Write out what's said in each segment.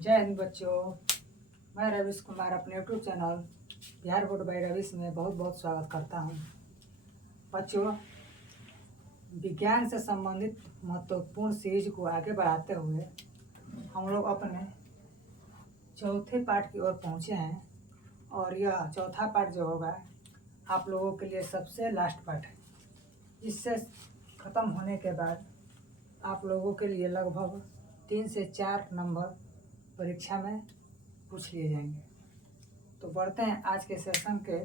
जय हिंद बच्चों। मैं रवीश कुमार अपने YouTube channel Bihar board by Ravish में बहुत बहुत स्वागत करता हूं। बच्चों, विज्ञान से संबंधित महत्वपूर्ण सीरीज को आगे बढ़ाते हुए हम लोग अपने चौथे पार्ट की ओर पहुंचे हैं और यह चौथा पार्ट जो होगा आप लोगों के लिए सबसे लास्ट पार्ट है। इससे ख़त्म होने के बाद आप लोगों के लिए लगभग 3 से 4 नंबर परीक्षा में पूछ लिए जाएंगे। तो बढ़ते हैं आज के सेशन के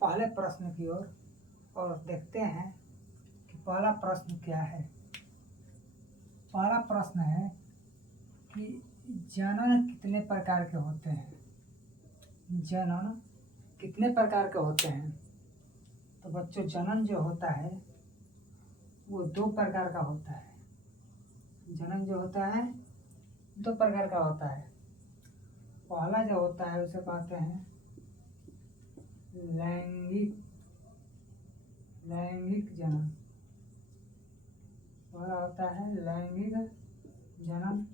पहले प्रश्न की ओर और देखते हैं कि पहला प्रश्न क्या है। पहला प्रश्न है कि जनन कितने प्रकार के होते हैं। जनन कितने प्रकार के होते हैं? तो बच्चों, जनन जो होता है वो 2 प्रकार का होता है। जनन जो होता है 2 प्रकार का होता है। पहला जो होता है उसे कहते हैं लैंगिक जनन। पहला होता है लैंगिक जनन,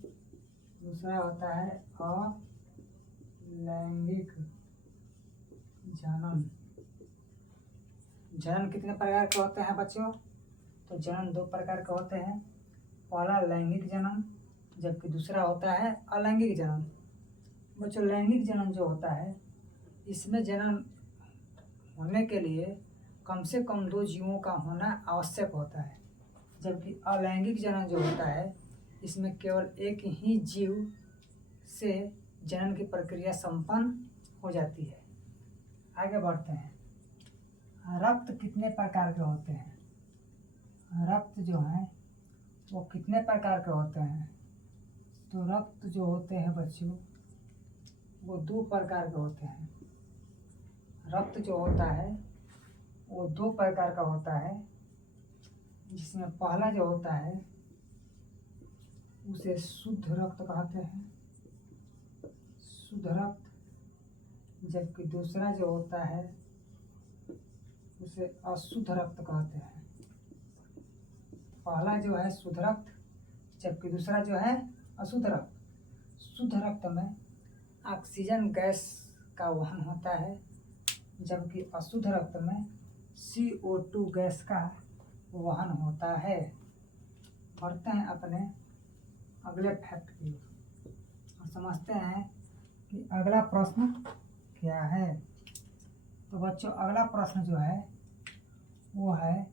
दूसरा होता है अलैंगिक जनन। जनन कितने प्रकार के होते हैं बच्चों? तो जनन 2 प्रकार के होते हैं। पहला लैंगिक जनन जबकि दूसरा होता है अलैंगिक जनन। बच्चों, लैंगिक जनन जो होता है इसमें जनन होने के लिए कम से कम 2 जीवों का होना आवश्यक होता है, जबकि अलैंगिक जनन जो होता है इसमें केवल एक ही जीव से जनन की प्रक्रिया संपन्न हो जाती है। आगे बढ़ते हैं। रक्त कितने प्रकार के होते हैं? रक्त जो है वो कितने प्रकार के होते हैं? तो रक्त जो होते हैं बच्चों वो 2 प्रकार के होते हैं। रक्त जो होता है वो 2 प्रकार का होता है, जिसमें पहला जो होता है उसे शुद्ध रक्त कहते हैं, शुद्ध रक्त, जबकि दूसरा जो होता है उसे अशुद्ध रक्त कहते हैं। पहला जो है शुद्ध रक्त जबकि दूसरा जो है अशुद्ध रक्त। शुद्ध रक्त में ऑक्सीजन गैस का वहन होता है, जबकि अशुद्ध रक्त में CO2 गैस का वहन होता है। बढ़ते हैं अपने अगले फैक्ट की और समझते हैं कि अगला प्रश्न क्या है। तो बच्चों, अगला प्रश्न जो है वो है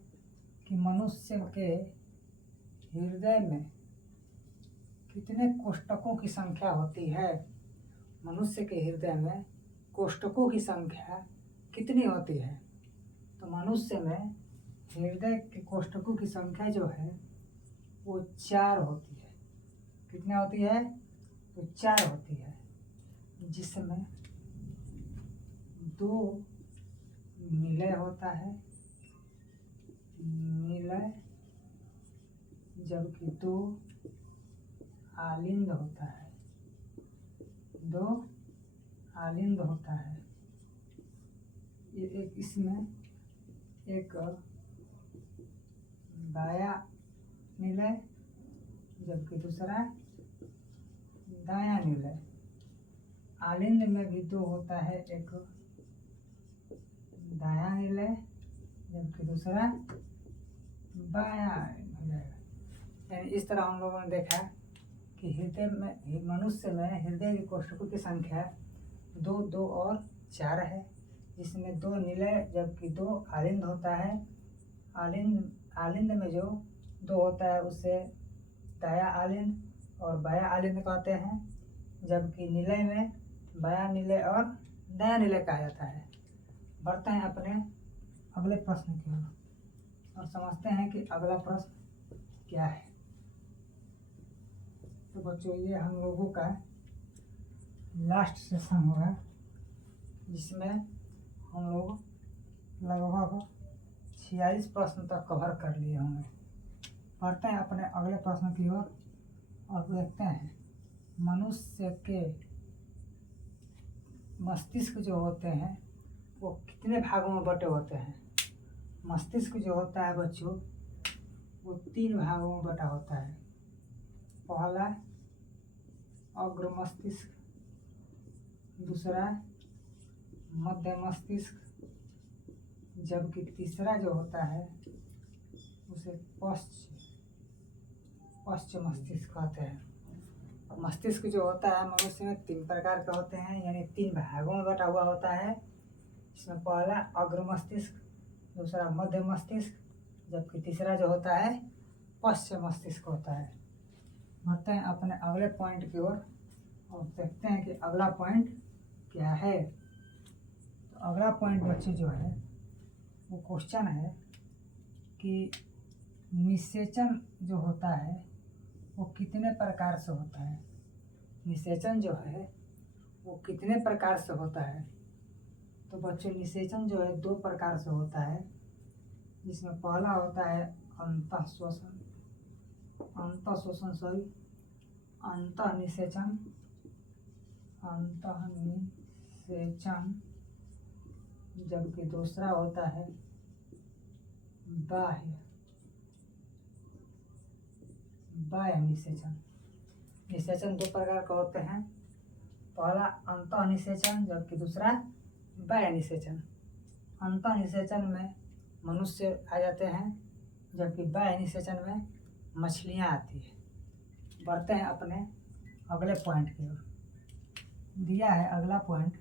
कि मनुष्य के हृदय में कितने कोष्ठकों की संख्या होती है? मनुष्य के हृदय में कोष्ठकों की संख्या कितनी होती है? तो मनुष्य में हृदय के कोष्ठकों की संख्या जो है वो 4 होती है। कितनी होती है? तो 4 होती है, जिसमें 2 निलय होता है, निलय, जबकि 2 आलिंद होता है, 2 आलिंद होता है। ये एक इसमें एक बाया निलय जबकि दूसरा दाया निलय। आलिंद में भी 2 होता है, एक दाया निलय जबकि दूसरा बाया निलय। यानी इस तरह हम लोगों ने देखा कि हृदय में, मनुष्य में हृदय की कोष्ठकों की संख्या 2, 2 और 4 है, जिसमें 2 निलय जबकि 2 आलिंद होता है। आलिंद में जो 2 होता है उसे दाया आलिंद और बाया आलिंद कहते हैं, जबकि निलय में बाया निलय और दाया निलय कहा जाता है। बढ़ते हैं अपने अगले प्रश्न की ओर और समझते हैं कि अगला प्रश्न क्या है। तो बच्चों, ये हम लोगों का लास्ट सेशन होगा, जिसमें हम लोग लगभग 46 प्रश्न तक कवर कर लिए होंगे। बढ़ते हैं अपने अगले प्रश्न की ओर और देखते हैं मनुष्य के मस्तिष्क जो होते हैं वो कितने भागों में बटे होते हैं। मस्तिष्क जो होता है बच्चों वो 3 भागों में बटा होता है। पहला अग्र मस्तिष्क, दूसरा मध्य मस्तिष्क, जबकि तीसरा जो होता है उसे पश्च मस्तिष्क कहते हैं। मस्तिष्क जो होता है मनुष्य में 3 प्रकार के होते हैं, यानी 3 भागों में बटा हुआ होता है। इसमें पहला अग्र मस्तिष्क, दूसरा मध्य मस्तिष्क, जबकि तीसरा जो होता है पश्च मस्तिष्क होता है। बढ़ते हैं अपने अगले पॉइंट की ओर और देखते हैं कि अगला पॉइंट क्या है। तो अगला पॉइंट बच्चे जो है वो क्वेश्चन है कि निषेचन जो होता है वो कितने प्रकार से होता है। निषेचन जो है वो कितने प्रकार से होता है। तो बच्चों निषेचन जो है 2 प्रकार से होता है, जिसमें पहला होता है अंतःशोषण, सॉरी अंतःनिषेचन, जबकि दूसरा होता है बाह्य निषेचन। निषेचन 2 प्रकार के होते हैं, पहला अंतःनिषेचन जबकि दूसरा बाह्य निषेचन। अंतःनिषेचन में मनुष्य आ जाते हैं, जबकि बाह्य निषेचन में मछलियाँ आती है। बढ़ते हैं अपने अगले पॉइंट की ओर। दिया है अगला पॉइंट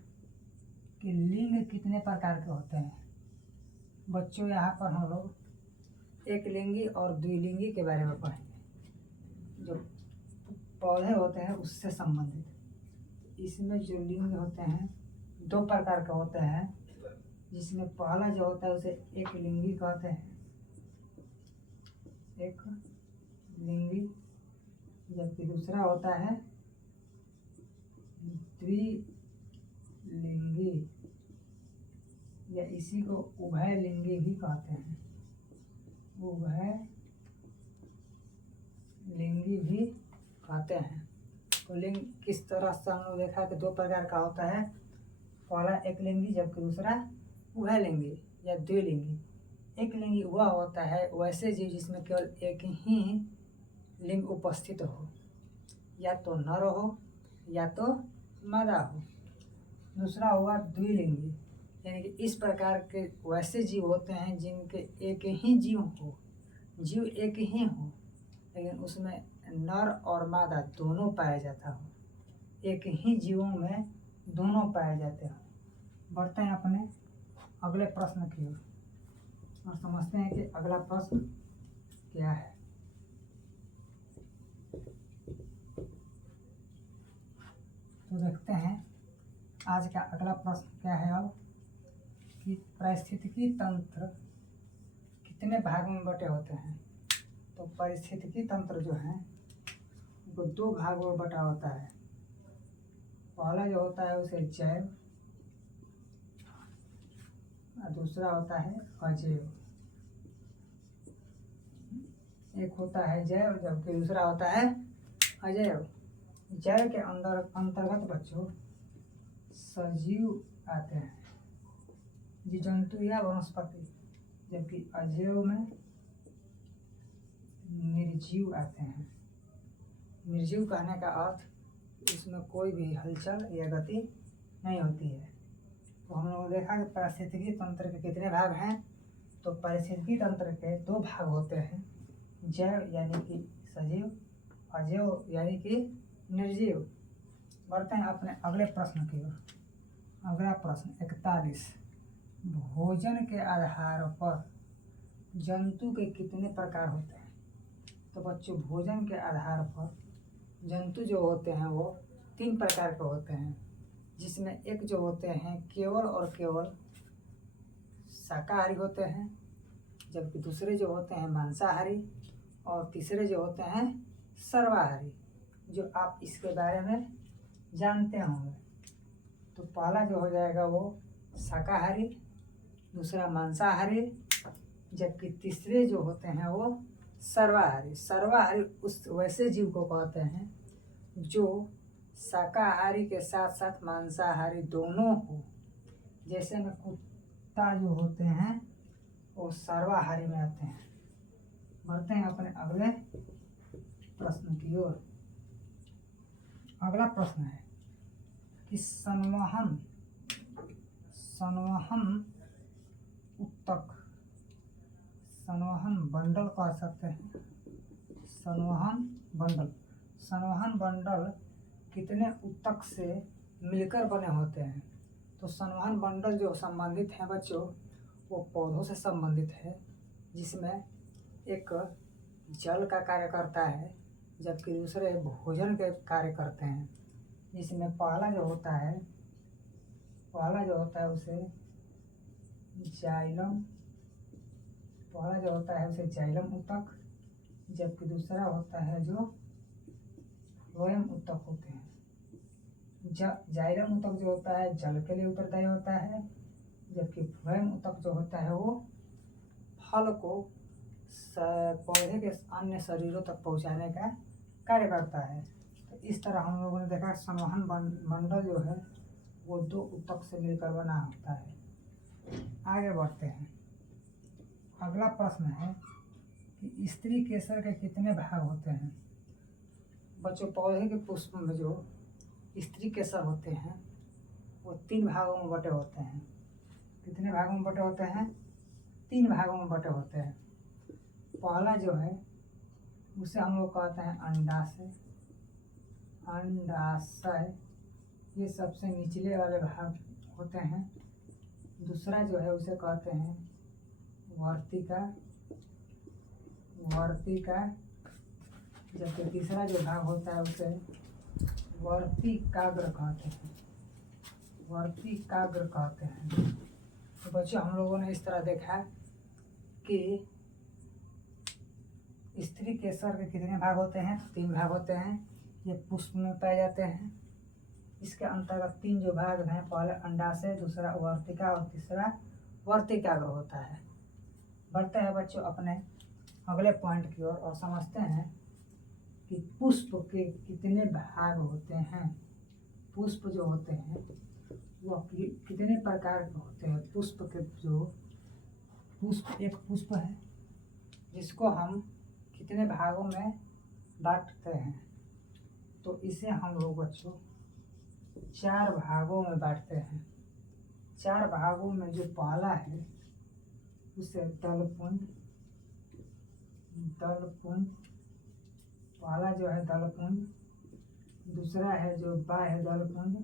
कि लिंग कितने प्रकार के होते हैं। बच्चों यहाँ पर हम लोग एक लिंगी और द्विलिंगी के बारे में पढ़ेंगे, जो पौधे होते हैं उससे संबंधित। इसमें जो लिंग होते हैं 2 प्रकार के होते हैं, जिसमें पहला जो होता है उसे एक लिंगी कहते हैं, एक लिंगी, जबकि दूसरा होता है द्विलिंगी, या इसी को उभयलिंगी भी कहते हैं। उभयलिंगी भी कहते हैं। तो लिंग किस तरह से हम लोग देखा कि 2 प्रकार का होता है, पहला एक लिंगी जबकि दूसरा उभयलिंगी या द्विलिंगी। एक लिंगी वह होता है वैसे जीव जिसमें केवल एक ही लिंग उपस्थित हो, या तो नर हो या तो मादा हो। दूसरा हुआ द्विलिंगी, यानी कि इस प्रकार के वैसे जीव होते हैं जिनके एक ही जीव एक ही हो, लेकिन उसमें नर और मादा दोनों पाया जाता हो, एक ही जीवों में दोनों पाए जाते हो। बढ़ते हैं अपने अगले प्रश्न की ओर और समझते हैं कि अगला प्रश्न क्या है। तो देखते हैं आज का अगला प्रश्न क्या है अब, कि पारिस्थितिकी तंत्र कितने भाग में बटे होते हैं। तो पारिस्थितिकी तंत्र जो है वो 2 भागों में बटा होता है। पहला जो होता है उसे जैव और दूसरा होता है अजैव। एक होता है जैव जबकि दूसरा होता है अजैव। जैव के अंतर्गत बच्चों सजीव आते हैं, जीव जंतु या वनस्पति, जबकि अजैव में निर्जीव आते हैं। निर्जीव कहने का अर्थ इसमें कोई भी हलचल या गति नहीं होती है। तो हम लोगों ने देखा कि पारिस्थितिकी तंत्र के कितने भाग हैं। तो पारिस्थितिकी तंत्र के 2 भाग होते हैं, जैव यानी कि सजीव, अजैव यानी कि निर्जीव। बढ़ते हैं अपने अगले प्रश्न की ओर। अगला प्रश्न 41, भोजन के आधार पर जंतु के कितने प्रकार होते हैं। तो बच्चों भोजन के आधार पर जंतु जो होते हैं वो 3 प्रकार के होते हैं, जिसमें एक जो होते हैं केवल और केवल शाकाहारी होते हैं, जबकि दूसरे जो होते हैं मांसाहारी, और तीसरे जो होते हैं सर्वाहारी, जो आप इसके बारे में जानते होंगे। तो पहला जो हो जाएगा वो शाकाहारी, दूसरा मांसाहारी, जबकि तीसरे जो होते हैं वो सर्वाहारी। सर्वाहारी उस वैसे जीव को कहते हैं जो शाकाहारी के साथ साथ मांसाहारी दोनों हो। जैसे में कुत्ता जो होते हैं वो सर्वाहारी में आते हैं। बढ़ते हैं अपने अगले प्रश्न की ओर। अगला प्रश्न है कि संवहन उत्तक, संवहन बंडल कह सकते हैं, संवहन बंडल कितने उत्तक से मिलकर बने होते हैं? तो संवहन बंडल जो संबंधित है बच्चों वो पौधों से संबंधित है, जिसमें एक जल का कार्य करता है जबकि दूसरे भोजन के कार्य करते हैं। जिसमें पहला जो होता है उसे जाइलम ऊतक, जबकि दूसरा होता है जो फ्लोएम ऊतक होते हैं। जाइलम ऊतक जो होता है जल के लिए उत्तरदायी होता है, जबकि फ्लोएम ऊतक जो होता है वो फल को पौधे के अन्य शरीरों तक पहुंचाने का कार्य करता है। तो इस तरह हम लोगों ने देखा संवहन मंडल जो है वो 2 ऊतक से मिलकर बना होता है। आगे बढ़ते हैं। अगला प्रश्न है कि स्त्री केसर के कितने भाग होते हैं? बच्चों पौधे के पुष्प में जो स्त्री केसर होते हैं वो 3 भागों में बटे होते हैं। कितने भागों में बटे होते हैं? 3 भागों में बटे होते हैं। पहला जो है उसे हम लोग कहते हैं अंडाशय, ये सबसे निचले वाले भाग होते हैं। दूसरा जो है उसे कहते हैं वर्तिका, जबकि तीसरा जो भाग होता है उसे वर्तिकाग्र कहते हैं। तो बच्चों हम लोगों ने इस तरह देखा कि स्त्री केसर के कितने भाग होते हैं? 3 भाग होते हैं। ये पुष्प में पाए जाते हैं। इसके अंतर्गत 3 जो भाग हैं, पहले अंडाशय, दूसरा वर्तिका और तीसरा वर्तिकाग्र होता है। बढ़ते हैं बच्चों अपने अगले पॉइंट की ओर और समझते हैं कि पुष्प के कितने भाग होते हैं। पुष्प जो होते हैं वो कितने प्रकार के होते हैं? एक पुष्प है जिसको हम कितने भागों में बांटते हैं? तो इसे हम लोग बच्चों 4 भागों में बांटते हैं। 4 भागों में जो पहला है उसे दलपुंज, पहला जो है दलपुंज, दूसरा है जो बाह्य दलपुंज,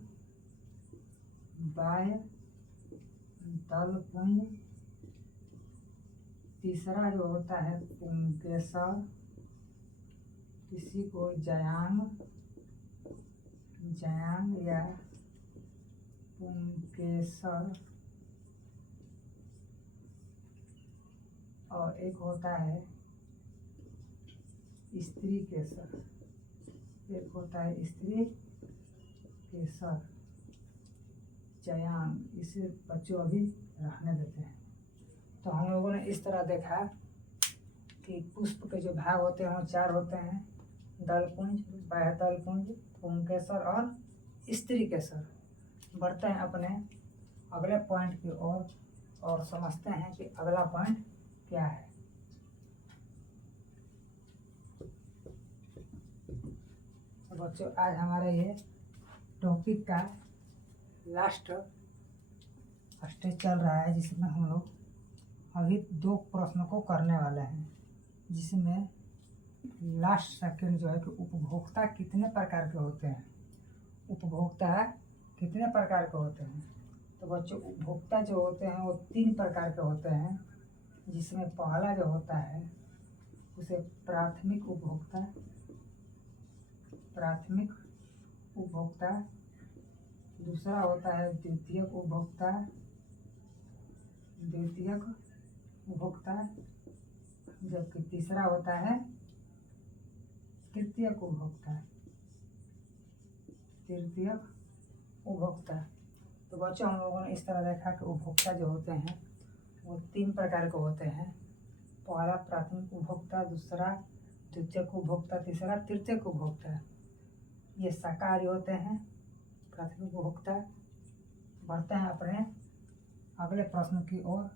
तीसरा जो होता है पुंकेसर, किसी को जयांग या पुंकेसर, और एक होता है स्त्री केसर, जयांग। इसे बच्चों अभी रहने देते हैं। तो हम लोगों ने इस तरह देखा कि पुष्प के जो भाग होते हैं वो 4 होते हैं, दलपुंज, बाह्य दलपुंज, पुंकेसर और स्त्री केसर। बढ़ते हैं अपने अगले पॉइंट की ओर और समझते हैं कि अगला पॉइंट क्या है। तो बच्चों आज हमारा ये टॉपिक का लास्ट स्टेज चल रहा है, जिसमें हम लोग अभी 2 प्रश्न को करने वाले हैं, जिसमें लास्ट सेकंड जो है कि उपभोक्ता कितने प्रकार के होते हैं। तो बच्चों उपभोक्ता जो होते हैं वो 3 प्रकार के होते हैं, जिसमें पहला जो होता है उसे प्राथमिक उपभोक्ता, दूसरा होता है द्वितीयक उपभोक्ता, जबकि तीसरा होता है तृतीयक उपभोक्ता। तो बच्चों हम लोगों ने इस तरह देखा कि उपभोक्ता जो होते हैं वो 3 प्रकार के होते हैं। पहला प्राथमिक उपभोक्ता, दूसरा द्वितीयक उपभोक्ता, तीसरा तृतीयक उपभोक्ता। ये शाकाहारी होते हैं प्राथमिक उपभोक्ता। बढ़ते हैं अपने अगले प्रश्न की ओर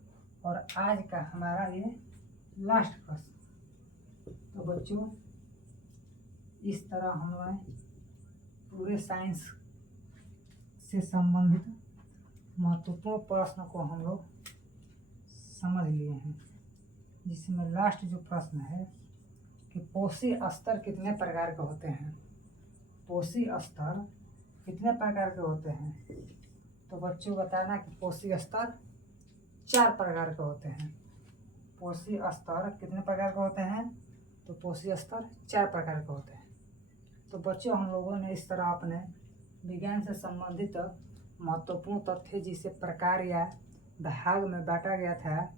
और आज का हमारा ये लास्ट प्रश्न। तो बच्चों इस तरह हमने पूरे भारतीय साइंस से संबंधित महत्वपूर्ण प्रश्न को हम लोग समझ लिए हैं, जिसमें लास्ट जो प्रश्न है कि पोषी स्तर कितने प्रकार के होते हैं। पोषी स्तर कितने प्रकार के होते हैं, तो बच्चों बताना कि पोषी स्तर 4 प्रकार के होते हैं। पोषी स्तर कितने प्रकार के होते हैं, तो पोषी स्तर 4 प्रकार के होते हैं। तो बच्चों हम लोगों ने इस तरह अपने विज्ञान से संबंधित महत्वपूर्ण तथ्य जिसे प्रकार या भाग में बांटा गया था,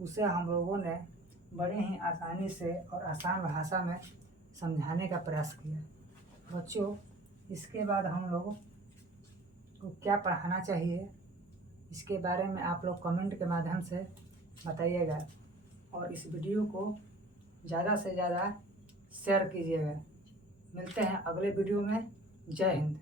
उसे हम लोगों ने बड़े ही आसानी से और आसान भाषा में समझाने का प्रयास किया। बच्चों इसके बाद हम लोग को क्या पढ़ाना चाहिए, इसके बारे में आप लोग कमेंट के माध्यम से बताइएगा और इस वीडियो को ज़्यादा से ज़्यादा शेयर कीजिएगा। मिलते हैं अगले वीडियो में। जय हिंद।